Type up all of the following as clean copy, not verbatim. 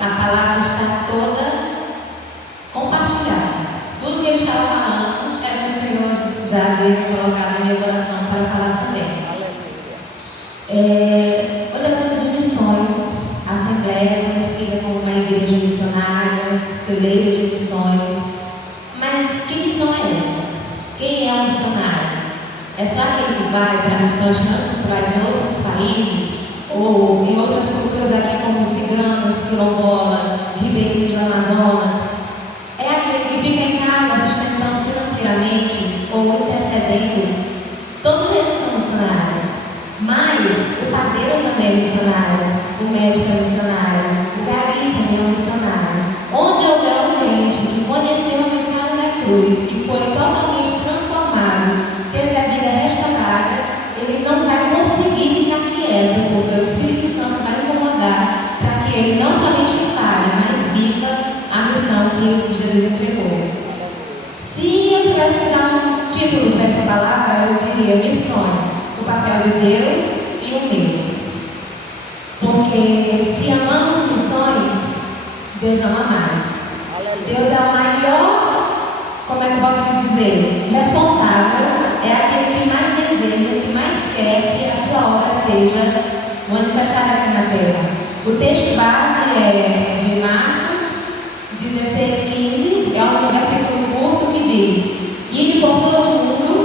A palavra está toda compartilhada. Tudo que ele estava falando era que o Senhor já havia colocado em meu coração para falar também. Hoje é tempo de missões. A Assembleia é conhecida como uma igreja missionária, celeiro de missões. Mas que missão é essa? Quem é um missionário? É só aquele que vai para missões transculturais em outros países, ou em outras culturas aqui como ciganos, quilombolas, ribeirinhos do Amazonas? É aquele que fica em casa sustentando financeiramente ou intercedendo? Todos esses são missionários. Mas o padeiro também é missionário, o médico é missionário, o gari também é missionário. Onde houver um crente que conheceu a mensagem da cruz e foi totalmente transformado, teve a vida restaurada, ele não vai conseguir ficar quieto, porque o Espírito Santo vai incomodar para que ele não somente fale, mas viva a missão que Jesus entregou. Se eu tivesse que dar um título para essa palavra, eu diria missões. O papel de Deus e o meu. Porque se amamos missões, Deus ama mais. Deus é o maior, como é que eu posso dizer, responsável, é aquele que mais deseja, que mais quer que a sua obra seja manifestada aqui na terra. O texto base é de Marcos 16:15, é um versículo curto que diz: "Ide por todo o mundo,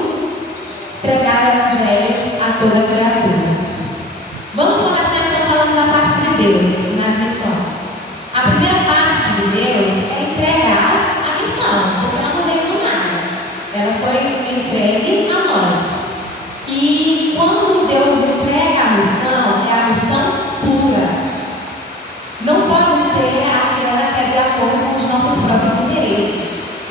pregar o evangelho a toda criatura." Vamos começar então falando da parte de Deus nas missões. A primeira parte de Deus é entregar a missão, porque ela não veio do nada. Ela foi entregue a nós. E quando Deus entrega a missão, é a missão pura. Não pode ser aquela que é de acordo com os nossos próprios interesses.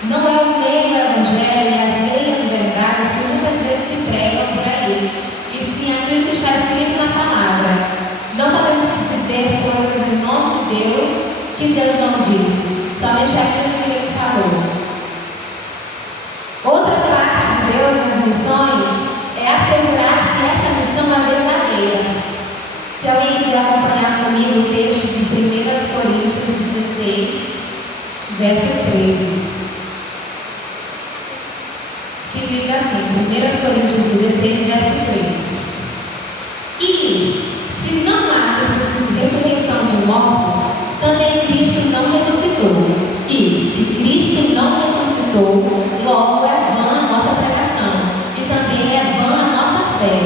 Não é o meio evangelho e as meias verdades que muitas vezes se pregam por aí. E sim aquilo que está escrito na palavra. Não podemos dizer coisas em nome de Deus que Deus não disse. Somente aquilo que Ele falou. Outra parte de Deus nas missões é assegurar que essa missão é verdadeira. Se alguém quiser acompanhar comigo o texto de 1 Coríntios 16, verso 13. Que diz assim, 1 Coríntios 16, verso 13. "E se não há ressurreição de mortos, também Cristo não ressuscitou. E se Cristo não ressuscitou, logo é vã a nossa pregação, e também é vã a nossa fé.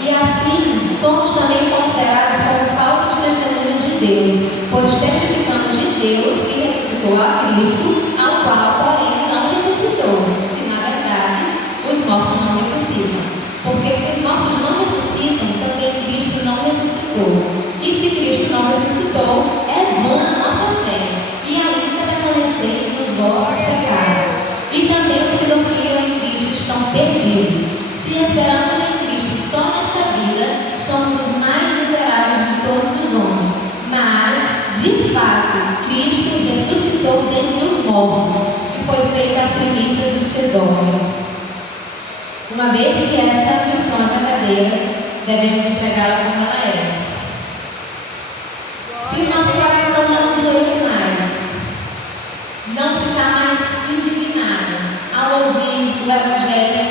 E assim somos também considerados como falsos testemunhos de Deus, pois testificamos de Deus que ressuscitou a Cristo, ao qual, porém, não ressuscitou, se na verdade os mortos não ressuscitam. Porque se os mortos não ressuscitam, também Cristo não ressuscitou. E se Cristo não ressuscitou, é vã a nossa fé, e ainda permaneceis nos vossos pecados. E também os que dormiram em Cristo estão perdidos. Se esperamos em Cristo só nesta vida, somos os mais miseráveis de todos os homens. Mas, de fato, Cristo ressuscitou dentre os mortos, e foi feito as primícias dos que dormem." Uma vez que essa missão é verdadeira, devemos entregá-la como ela é. Se o nosso coração não doer mais, não ficar mais indignado ao ouvir o Evangelho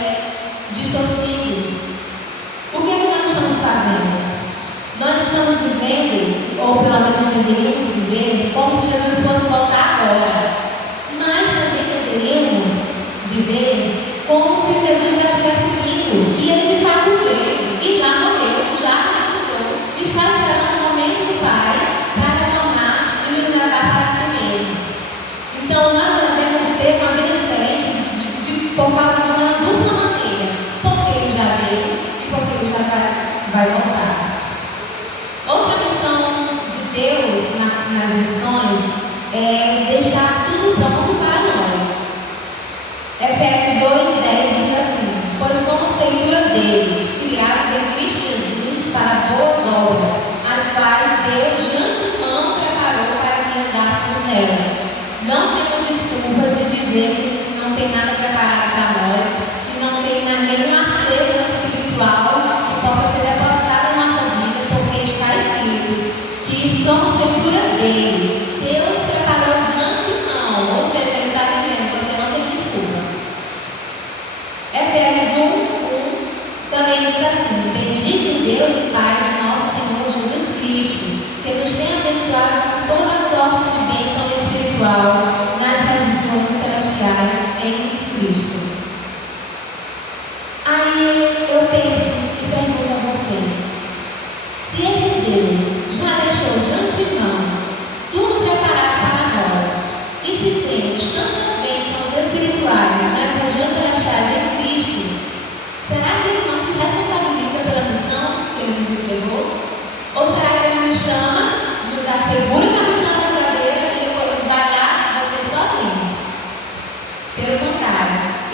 distorcido, o que é que nós estamos fazendo? Nós estamos vivendo, ou pelo menos deveríamos viver, como se Jesus fosse voltar agora. Mas também deveríamos viver como se Jesus já tivesse vindo, e Ele de fato veio, e já morreu, e já ressuscitou, e está esperando o momento do Pai para retornar e nos levar para si mesmo. Então nós devemos ter uma vida diferente por causa de uma dupla maneira, porque Ele já veio e porque Ele já vai voltar. Outra missão de Deus nas missões é deixar tudo pronto para nós. Efésios 2:10 diz assim: "Pois somos feitura dele, criados em Cristo Jesus para boas obras, as quais Deus de antemão preparou para que andássemos nelas." Não temos desculpas de dizer que não tem nada preparado para nós, que não tem nenhum acerto espiritual que possa ser depositado em nossa vida, porque está escrito que somos feitura dele.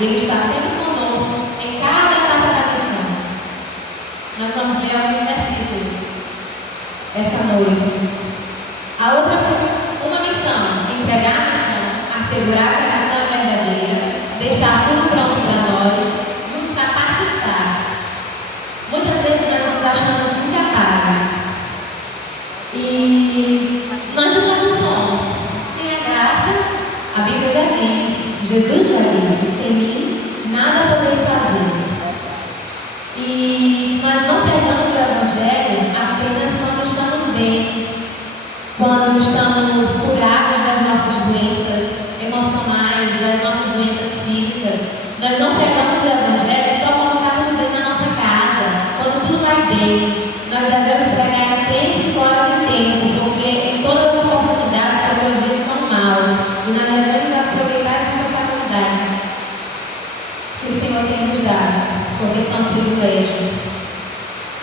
Ele está sempre conosco em cada etapa da missão. Nós vamos ler alguns versículos essa noite. A outra uma missão, entregar a missão, assegurar que a missão é verdadeira, deixar tudo pronto para nós, nos capacitar. Muitas vezes nós nos achamos incapazes. E nós não somos. Sem a graça, a Bíblia já diz, Jesus já disse, sem mim nada podeis fazer. E nós não pregamos o Evangelho apenas quando estamos bem, quando estamos curados das nossas doenças emocionais, das nossas doenças físicas. Nós não pregamos o Evangelho só quando está tudo bem na nossa casa, quando tudo vai bem. Nós devemos pregar tempo e fora de tempo, porque em todas as oportunidades que hoje dias são maus, e nós devemos aproveitar as responsabilidades que o Senhor tem nos dado, porque são um privilégio.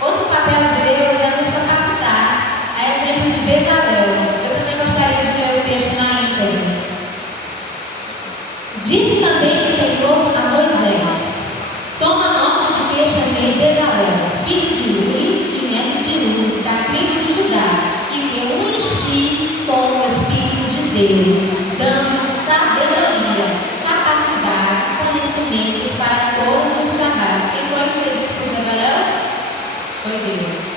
Outro papel de Deus é nos capacitar. A exemplo de Bezalel. Eu também gostaria de ler o texto na íntegra. Disse também o Senhor a Moisés: toma nota de que chamei Bezalel, filho de Uri e neto de Uri, da tribo de Judá, e que eu enchi com o Espírito de Deus, dando sabedoria, capacidade, conhecimentos para todos os trabalhos. Quem foi que fez isso com Bezalel? Foi Deus.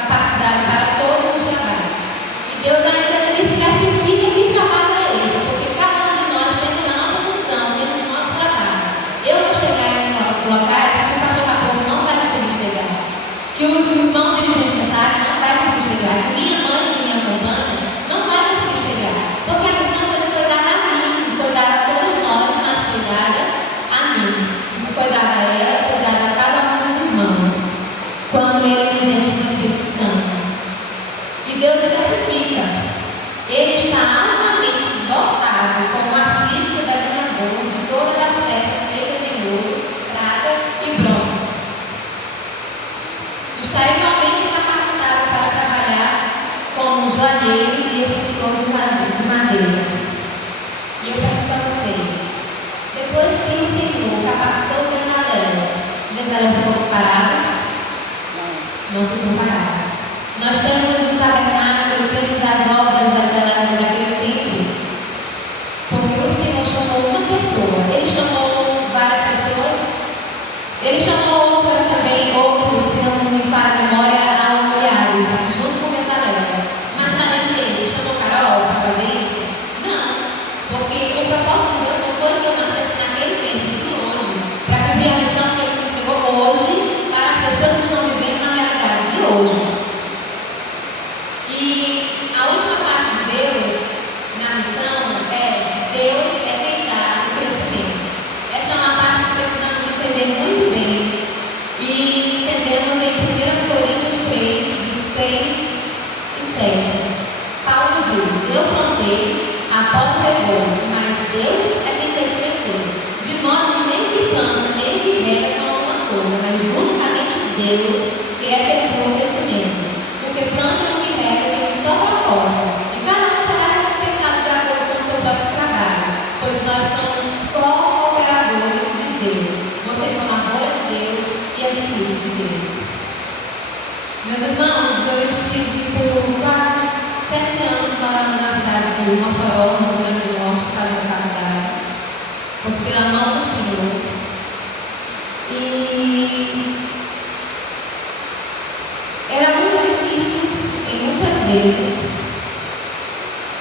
Capacidade para todos os trabalhos. E Deus ainda especifica que trabalho é esse, porque cada um de nós temos a nossa função, temos o nosso trabalho. Eu vou chegar em locais que o pastor Raposo não vai conseguir chegar, que o irmão de dirigente dessa área não vai conseguir chegar, que minha mãe que me acompanha não vai conseguir chegar, porque a missão foi dada a mim, foi dada a todos nós, mas foi dada a mim, foi dada a ela, foi dada a cada um dos irmãos, quando ele nos enche do Espírito Santo. E Deus especifica, ele está altamente dotado como artista desenhador de todas as peças feitas em ouro, prata e bronze. Está igualmente capacitado para trabalhar como joalheiro e escultor de madeira. E eu pergunto a vocês, depois que o Senhor capacitou Bezalel ficou preparado? Não ficou parado. Nós temos o tabernáculo, temos as obras daquele tempo, porque o Senhor chamou uma pessoa. Ele chamou várias pessoas, ele chamou outros que não me falha a memória, ao Moriário, junto com Bezalel. Mas além dele, chamou Carol para fazer isso? Não, porque o propósito de Deus não foi que eu nascesse naquele tempo, sim hoje, para cumprir a missão que ele entregou hoje para as pessoas que estão vivendo na realidade de hoje. E a última parte de Deus na missão é Deus é quem dá o crescimento. Essa é uma parte que precisamos entender muito bem. E entendemos em 1 Coríntios 3, de 6 e 7. Paulo diz: eu plantei, Apolo regou, mas Deus é quem fez crescer. De modo que nem que planta, nem que rega são uma coisa, mas unicamente Deus que é quem dá o crescimento. Porque planta e que rega tem um só propósito. E cada um será recompensado de acordo com o seu próprio trabalho, pois nós somos cooperadores de Deus. Vocês são a glória de Deus e edifício de Deus. Meus irmãos, eu estive por quase 7 anos morando na cidade de Mossoró, no Rio Grande do Norte, fazendo faculdade, pela mão do Senhor. E era muito difícil, e muitas vezes,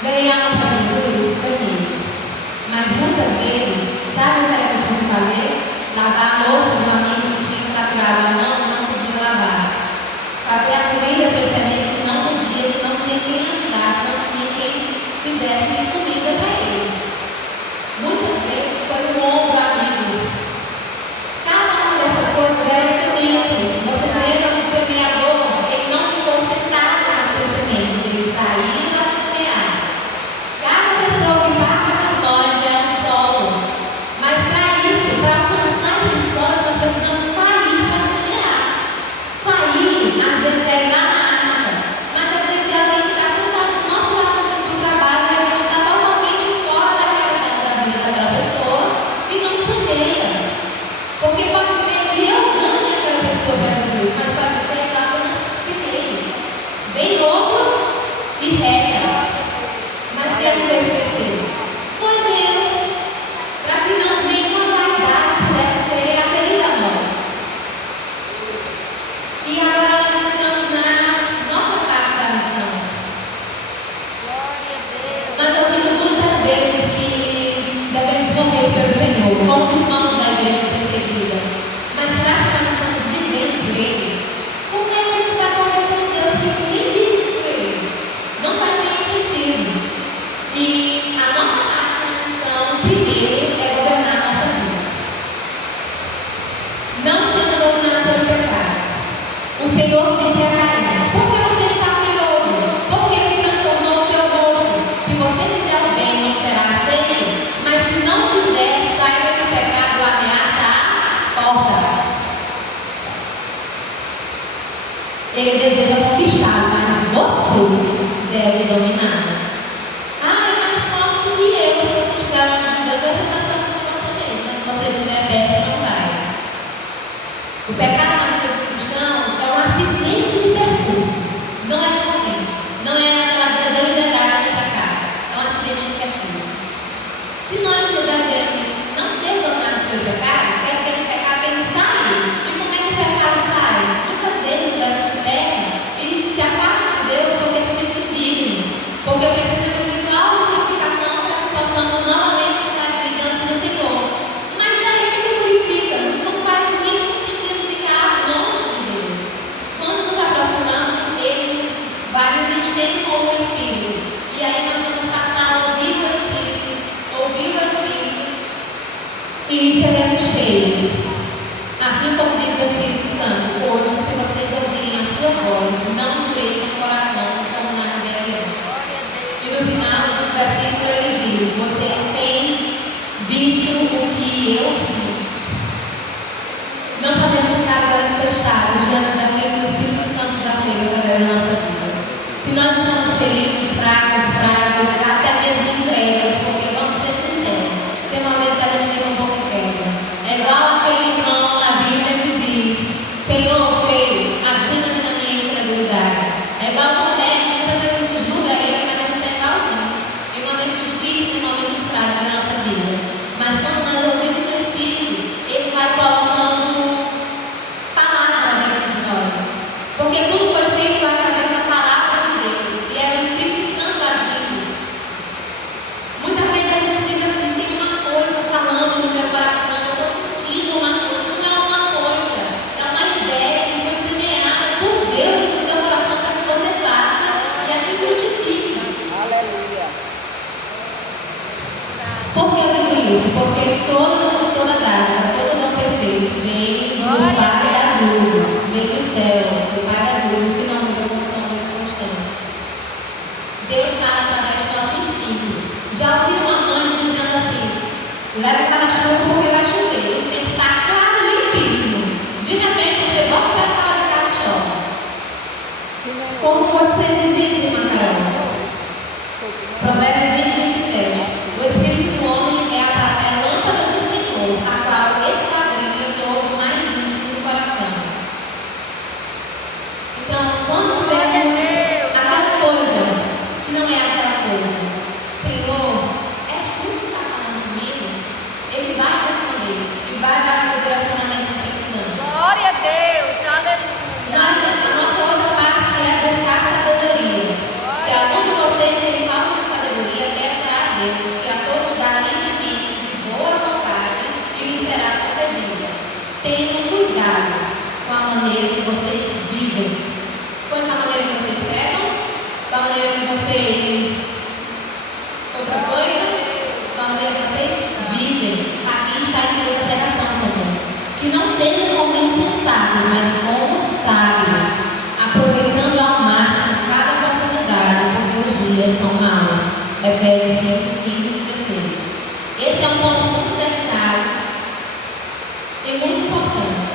ganhar para Jesus ganhei. Mas muitas vezes, sabe o que era que eu tinha que fazer? Lavar a louça de um amigo que tinha fraturado a mão, não podia lavar. Fazer a comida para esse amigo que não podia, que não tinha quem ajudasse, não tinha quem fizesse comida para ele. Muitas vezes foi um ombro amigo. Cada uma dessas coisas eram sementes. Você lembra do semeador? Ele não ficou sentado nas suas sementes, ele saiu a semear. Cada pessoa que passa por nós é um solo. Mas para isso, para alcançar esse solo, nós precisamos sair para semear. Sair, às vezes, é lá na área, mas às vezes é alguém que está sentado do nosso lado do trabalho e a gente está com os irmãos da igreja perseguida, mas será que nós estamos vivendo por ele? Como é que a gente vai correr com Deus que nem vive por ele? Não faz nenhum sentido. E a nossa parte na missão, primeiro, é governar a nossa vida. Não sendo dominado pelo pecado. O Senhor disse a Caim: por que você está furioso? Por que se transformou o teu rosto? Se você fizer o bem, não será aceito, mas se não fizer, saiba que o pecado ameaça a porta. Ele deseja conquistar, mas você deve dominar. Ah, é mais forte que eu. Se você estiver na vida, Deus é mais forte que você mesmo. Mas se você estiver perto, não vai. O pecado na vida do cristão é um acidente de percurso. Não é realmente. Não é aquela vida deliberada de pecado. É um acidente de percurso. Se nós devemos não ser dominados pelo pecado, quer dizer que o pecado tem que sair. E como é que o pecado sai? Muitas vezes a gente pega e se afasta de Deus porque se sente indigno. Porque precisa de uma auto-purificação para que possamos novamente estar diante do Senhor. Mas é Ele que purifica. Não faz nenhum sentido ficar longe de Deus. Quando nos aproximamos, Ele vai nos encher com o Espírito. E aí nós vamos passar a ouvir o Espírito, e seremos cheios. Assim como diz o Espírito Santo: hoje, se vocês ouvirem a sua voz, não endureçam o coração como na rebelião. E no final do versículo ele diz: vocês têm visto o que eu fiz. Não podemos ficar agora prestados diante daquilo que o Espírito Santo já fez através da nossa vida. Se nós não somos feridos, fracos, até mesmo entregas, porque vamos ser sinceros, tem momento que a gente fica um pouco entrega. É igual aquele irmão na Bíblia que diz: Senhor, creio, ajuda-me na minha incredulidade. É igual o médico, muitas vezes a gente julga ele, mas a gente está igualzinho. Em momentos difíceis e momentos trágicos da nossa vida. Mas quando nós ouvimos o Espírito, ele vai colocando palavra dentro de nós. Porque tudo foi feito através da palavra de Deus. E é o Espírito Santo agindo. Muitas vezes a gente diz assim: tem uma coisa falando no meu coração, eu estou sentindo uma coisa. Não é uma coisa, é uma ideia que foi semeada por Deus no seu coração para que você faça e assim frutifique. Aleluia. Por que eu digo isso? Porque toda dádiva, todo dom perfeito vem dos Pai das luzes, vem do céu, do Pai das luzes, que não muda com sombra e constância. Deus fala através do nosso instinto. Já ouvi uma mãe dizendo assim: leva para a chuva porque vai chover. O tempo está claro, limpíssimo. De repente você volta para a hora de casa e chove. Como foi que você diz isso, irmã Carol? Provérbios 20:27. O Espírito do homem é a lâmpada do Senhor, a qual esquadrinha todo o mais íntimo do coração. Então, quando tivermos aquela coisa que não é aquela coisa, Senhor, és tu que está falando comigo? Ele vai responder e vai dar o direcionamento que precisamos. Glória a Deus. Aleluia. A nossa outra parte é buscar sabedoria. Se algum de vocês tem falta de sabedoria, peça a Deus, que a todos dá livremente, de boa vontade, e lhe será concedida. Tenham cuidado com a maneira que vocês vivem. Com a maneira que vocês pregam, com a maneira que vocês. Outra coisa, com a maneira que vocês vivem. Aqui está a empresa da pregação também. Que não sejam como insensatos, mas como sábios, aproveitando ao máximo cada oportunidade, porque os dias são maus. Efésios 5:15-16. Esse é um ponto muito delicado e muito importante,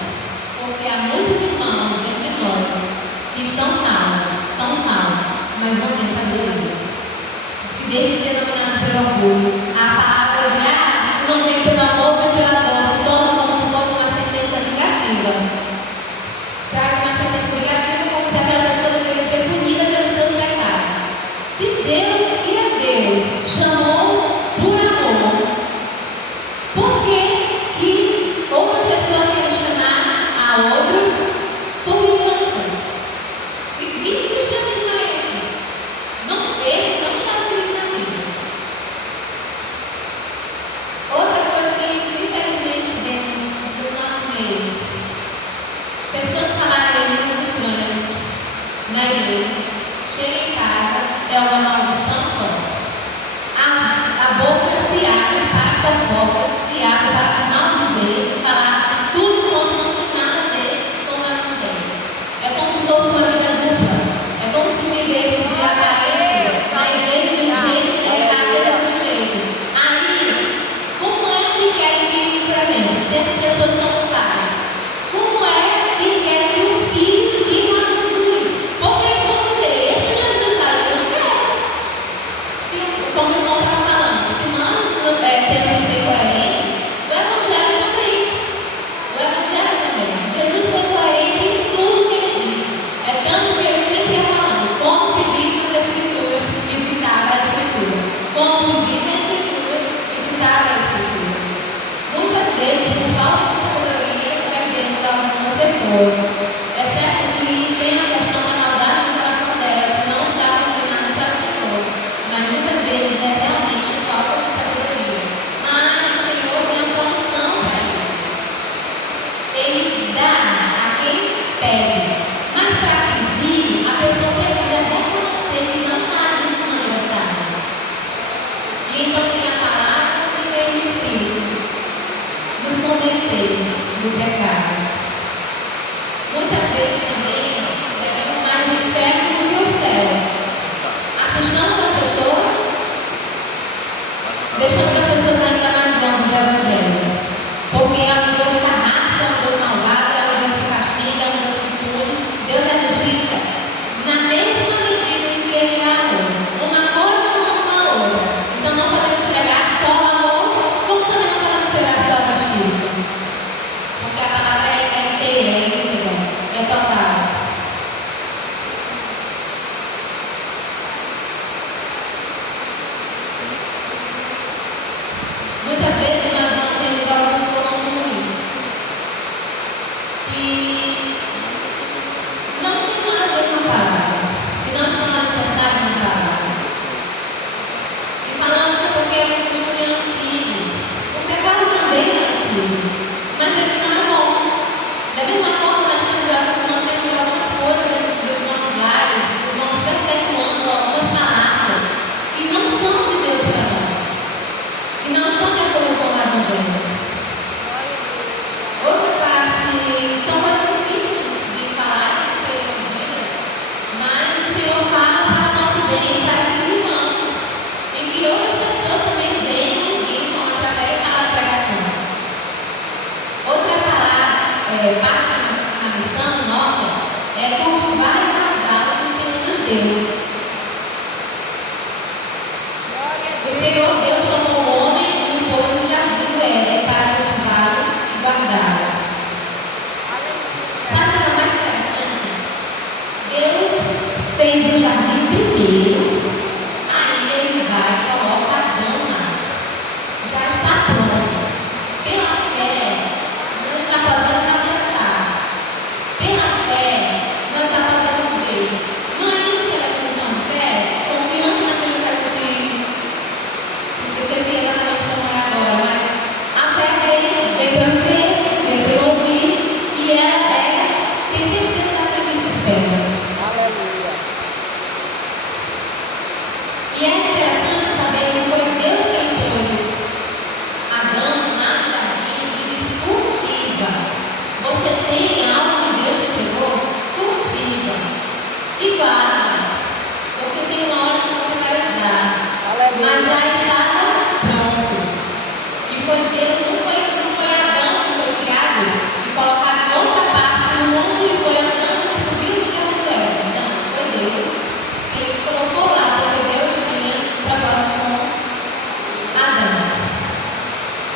porque há muitos irmãos entre nós que estão são salvos, mas não têm sabedoria. Se deixam ser dominados pelo orgulho. A palavra de não vem pelo amor, vem pela dor, se torna como se fosse uma sentença negativa. Traz uma sentença negativa como se aquela pessoa deveria ser punida pelos seus pecados. Se Deus, que é Deus, chamou por amor, por que outras pessoas querem chamar a outros por vingança? E que cristianismo é esse? Ele não está escrito na Bíblia. E então tem a palavra e vem o Espírito nos convencer do pecado. Muitas vezes também devemos mais o inferno do que o céu. Assustamos as pessoas, deixamos as pessoas ainda mais longe do Evangelho. Porque é um Deus carrasco, é um Deus malvado, é um Deus que castiga, é um Deus que pune. Deus é justiça. Na mesma medida em que Ele é amor. Uma coisa não uma outra. Então não podemos pregar só o amor, como também não podemos pregar só a justiça. Porque a palavra é inteira, é íntegra, é total. Muitas vezes nós não temos alguns costumes que não tem nada a ver com a palavra, que não são necessários na palavra. E falamos que porque é um costume antigo. O pecado também é antigo, mas ele não é bom. Da mesma forma, nós mantemos algumas coisas dos nossos lares, vamos perpetuando algumas falácias que não são de Deus para nós, que não estão de acordo com o Evangelho. Outra parte, são coisas difíceis de falar e de serem ouvidas, mas o Senhor fala para o nosso bem, para que vivamos, em que outras pessoas também venham e vivam através da pregação. Outra palavra, parte da missão nossa, é cultivar e guardar o que o Senhor nos deu. O Senhor Deus chamou o homem e o povo do jardim do Éden para cultivá-lo e guardá-lo. Sabe o que é mais interessante? Deus fez o jardim primeiro, aí ele vai e coloca Adão lá. Já está pronto. Pela fé, nós já podemos acessar. Pela fé, nós já podemos ver. Não é isso que é a definição de fé? Confiança naquilo que a gente... Eu esqueci exatamente como é agora, mas a fé veio para crer, veio para ouvir, e ela tem certeza daquilo que se espera. Aleluia. E é interessante saber que foi Deus quem pôs Adão lá no jardim e disse: cultiva. Você tem algo que Deus te pegou? Cultiva. E guarda. Porque tem uma hora que você vai usar. Mas já estava pronto. E foi Deus, não foi Adão que foi criado e colocado em outra parte do mundo e foi Adão que subiu do terra do Éden. Não, foi Deus que ele colocou lá, porque Deus tinha propósito com Adão.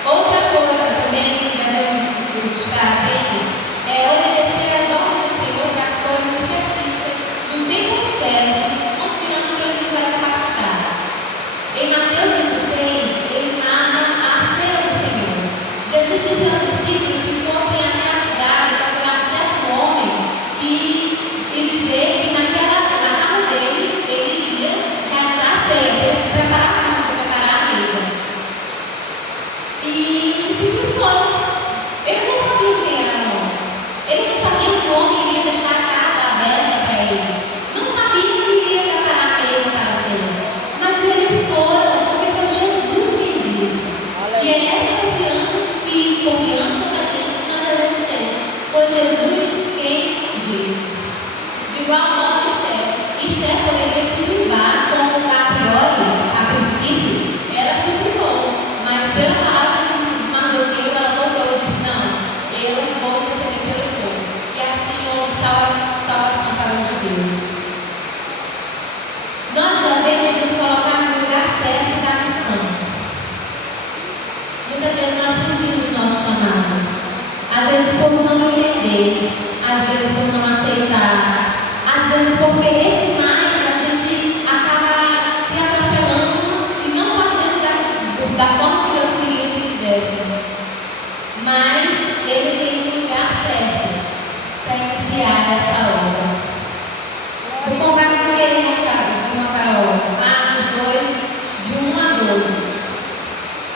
Outra coisa também que devemos estar atentos é obedecer às ordens do Senhor para as coisas específicas, no tempo certo, confiando que Ele nos vai capacitar. Em Mateus 26, ele narra a cena do Senhor. Jesus disse aos discípulos que fossem até a cidade procurar um certo homem e dizer que na casa dele ele iria realizar a ceia, preparar tudo, preparar a mesa. E os discípulos foram. Eles não sabiam quem era o homem. Eles não sabiam que o homem iria deixar a casa aberta para ele. Não sabiam que iria preparar a mesa para a ceia. Mas eles foram, porque foi Jesus quem disse. E é essa confiança que obediência que nós devemos ter. Foi Jesus quem disse. De igual modo, Esther poderia se privar, como a priori, a princípio, ela se privou. Mas pela palavra de Mardoqueu, ela voltou e disse: não, eu vou interceder pelo povo. E assim houve salvação para os judeus. Nós devemos nos colocar no lugar certo da missão. Muitas vezes nós fugimos do nosso chamado. Às vezes por não entender, às vezes por não aceitar, às vezes por querer demais, a gente acaba se atropelando e não fazendo da forma que Deus queria que fizéssemos. Mas Ele tem um lugar certo para iniciar essa obra. Vou contar com ele, irmão Carol. Atos 2, de 1 a 12.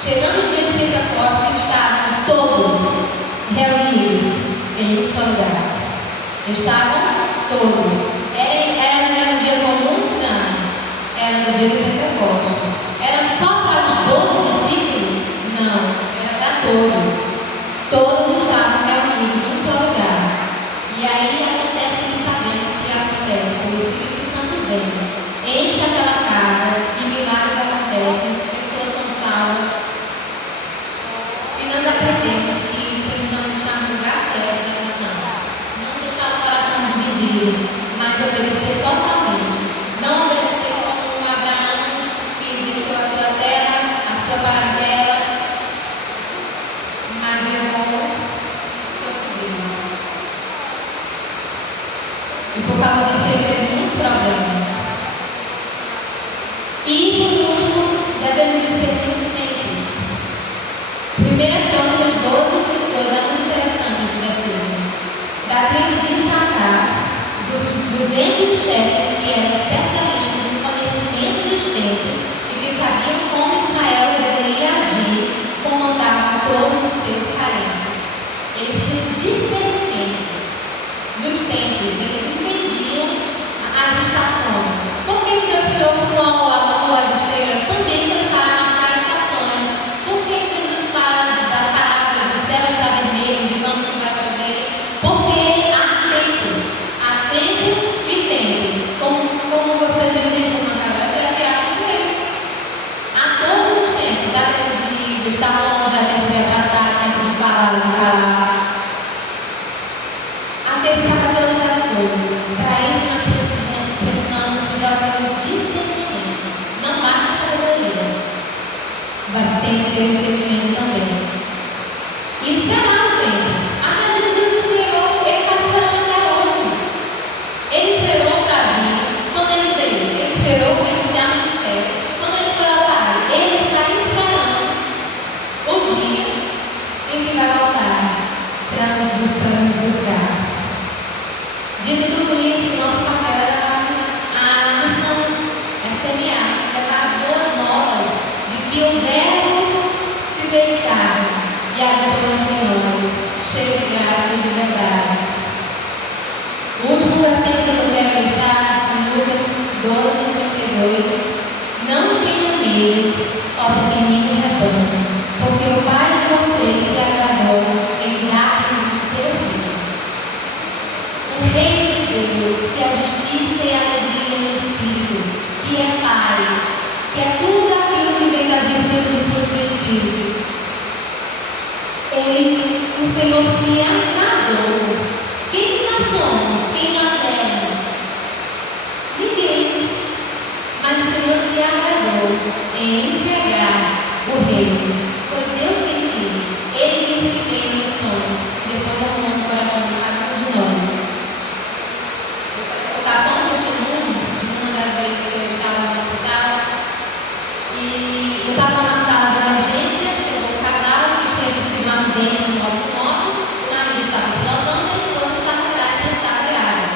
Chegando o dia de Pentecostes, estavam todos reunidos em um só lugar. Estavam todos. Era um dia comum? Não. Era no dia de Pentecostes. Era só para os 200 chefes que eram especialistas no conhecimento dos tempos e que sabiam como Israel deveria agir, comandavam todos os seus parentes. Eles tinham discernimento dos tempos, eles entendiam as estações. Por que Deus criou o sol, a lua, as estrelas? Também para marcar estações. Por que Deus fala da parábola do céu está vermelho, de quando não vai chover? Porque há tempos e tempos. Como você disse, irmã Carol, eu quero criar vocês. Há todos os tempos, dá tempo de estar longe, dá tempo de abraçar, dá tempo de falar, de falar. Há tempo para todas as coisas. Para isso nós precisamos do nosso discernimento. Não basta sabedoria. Vai ter que ter discernimento também. E esperar o tempo. Até Jesus esperou, ele está esperando até hoje. Ele esperou para vir. Quando ele veio, ele esperou para iniciar o ministério. Quando ele foi ao Pai, ele está esperando o dia em que vai voltar para nos buscar. Dito tudo isso, nosso papel é a missão, é semear, levar boas novas de que o verbo se fez carne e habitou entre nós, cheio de graça e de verdade. O último versículo que eu quero deixar em Lucas 12:32: não tenha medo, ó pequenino rebanho, porque o Pai de vocês se agradou em dar-vos o seu filho. O reino de Deus, que é justiça e alegria no Espírito, que é paz, que é tudo aquilo que vem das virtudes do fruto do Espírito. O Senhor se agradou. Quem nós somos? Quem nós éramos? Ninguém. Mas o Senhor se agradou em entregar o reino. Foi Deus quem quis. Ele quis primeiro os sonhos e depois arrumou o coração de cada um de nós. Vou contar só um testemunho de uma das vezes que eu estava no hospital. E eu estava na sala de emergência, chegou um casal que teve um acidente no automóvel, o marido estava pilotando e a esposa estava atrás e estava grávida.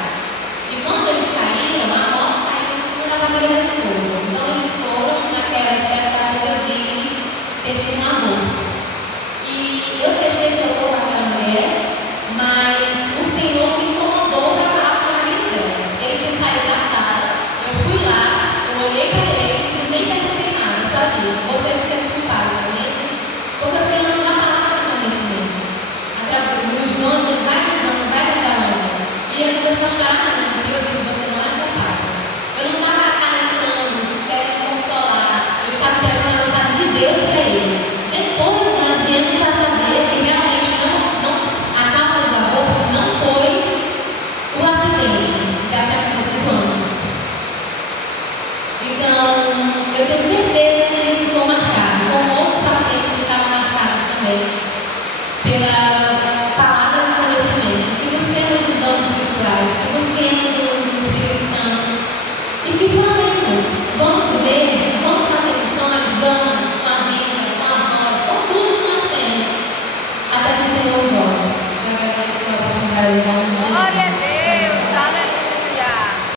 E quando eles caíram, a moto caiu em cima da barriga da esposa. Então eles foram naquela expectativa de ter tido um aborto. E eu deixei socorro para aquela mulher, mas o Senhor me incomodou para falar com o marido dela. Ele tinha saído da sala, eu fui lá, eu olhei para ele e nem perguntei nada, só disse: você